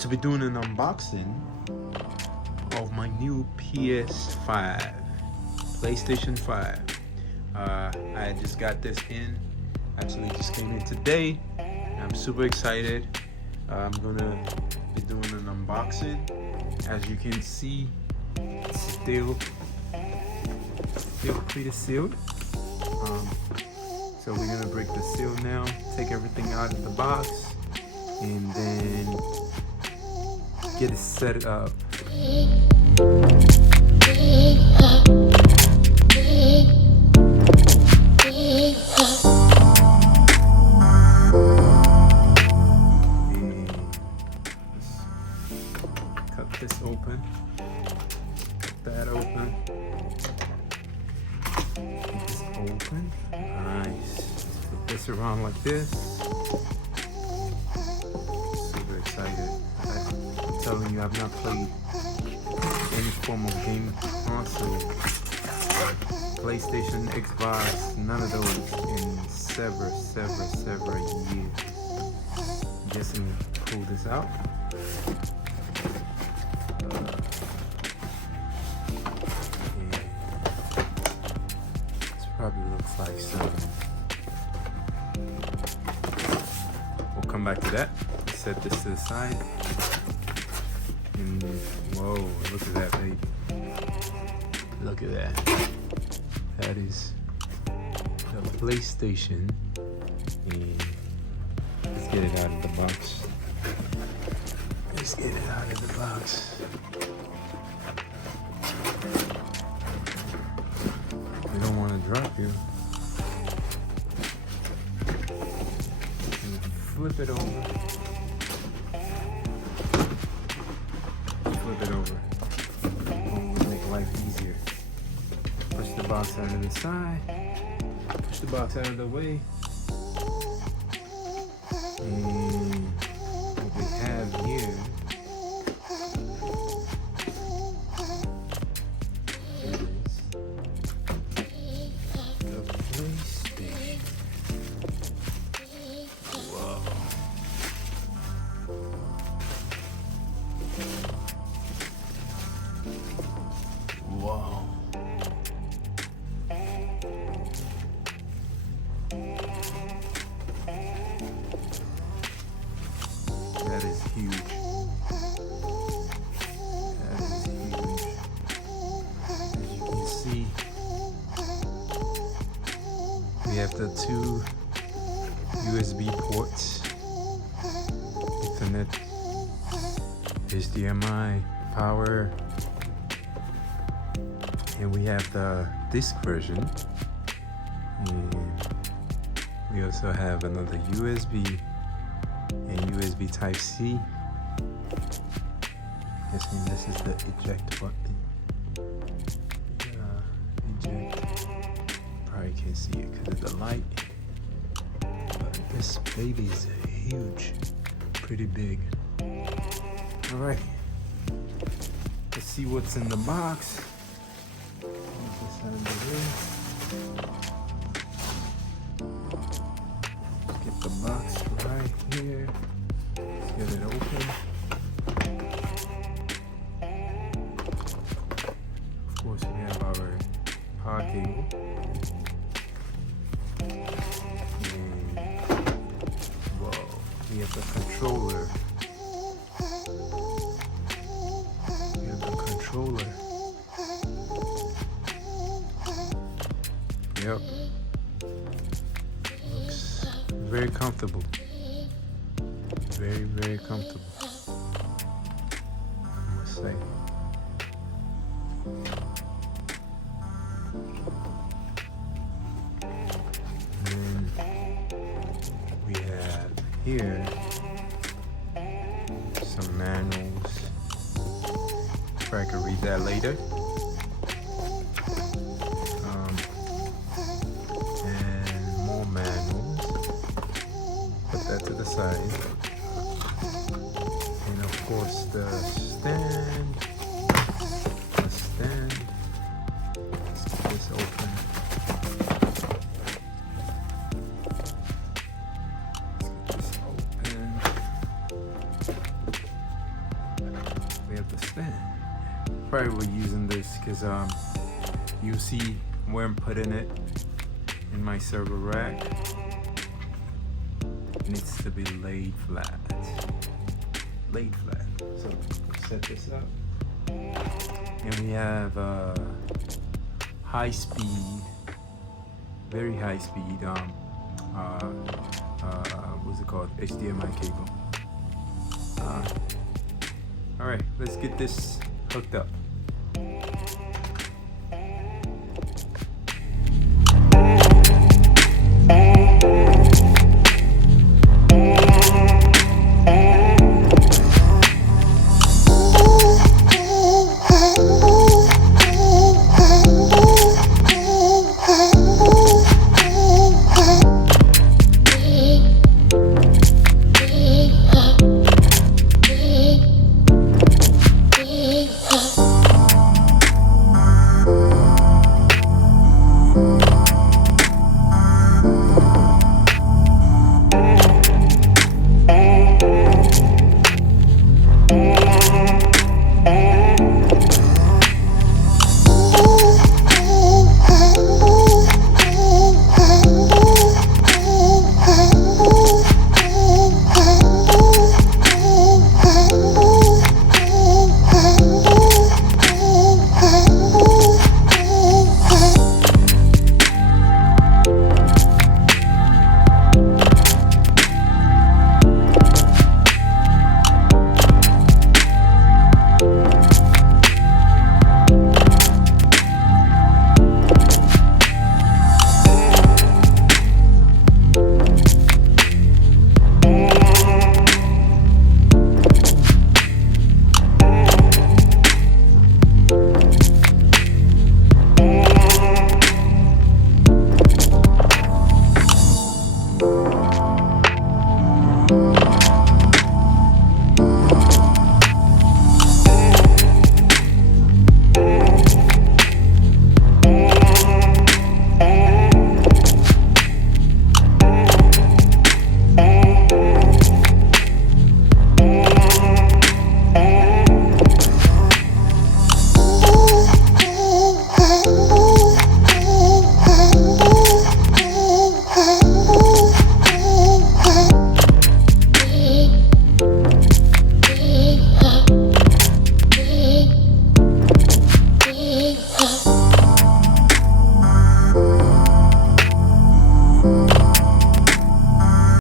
to be doing an unboxing of my new PS5, PlayStation 5. I just got this in, actually just came in today. I'm super excited. I'm gonna be doing an unboxing. As you can see, it's still pretty sealed. So we're gonna break the seal now, take everything out of the box, and then get it set up. Cut this open, cut that open, get this open. Nice. Flip this around like this. Super excited. I'm telling you, I've not played any form of game console, PlayStation, Xbox, none of those in several years. I'm guessing pull this out. This probably looks like some. We'll come back to that. Set this to the side. And whoa, look at that, baby. Look at that. That is the PlayStation. And let's get it out of the box. Let's get it out of the box. We don't want to drop you. And flip it over. Flip it over. It'll make life easier. Push the box out of the side. Push the box out of the way. And what we have here is the PlayStation. Whoa. Whoa. That is huge. That is huge. As you can see, we have the two USB ports, Ethernet, HDMI, power, and we have the disc version. And we also have another USB and USB Type-C. Guessing this is the eject button. Eject. Probably can't see it because of the light. But this baby is huge, pretty big. All right, let's see what's in the box. Put this out of the way. Get the box right here. Let's get it open. Of course, we have our power cable. And whoa, we have the controller. We have the controller. Yep. Looks very comfortable. Very comfortable, I must say. And then we have here some manuals. If I can read that later. And more manuals. Put that to the side. And of course the stand. Let's get this open. Let's get this open. probably will using this because you'll see where I'm putting it in my server rack. It needs to be laid flat. Laid flat. So set this up. And we have high speed, very high speed, what's it called? HDMI cable. Alright, let's get this hooked up.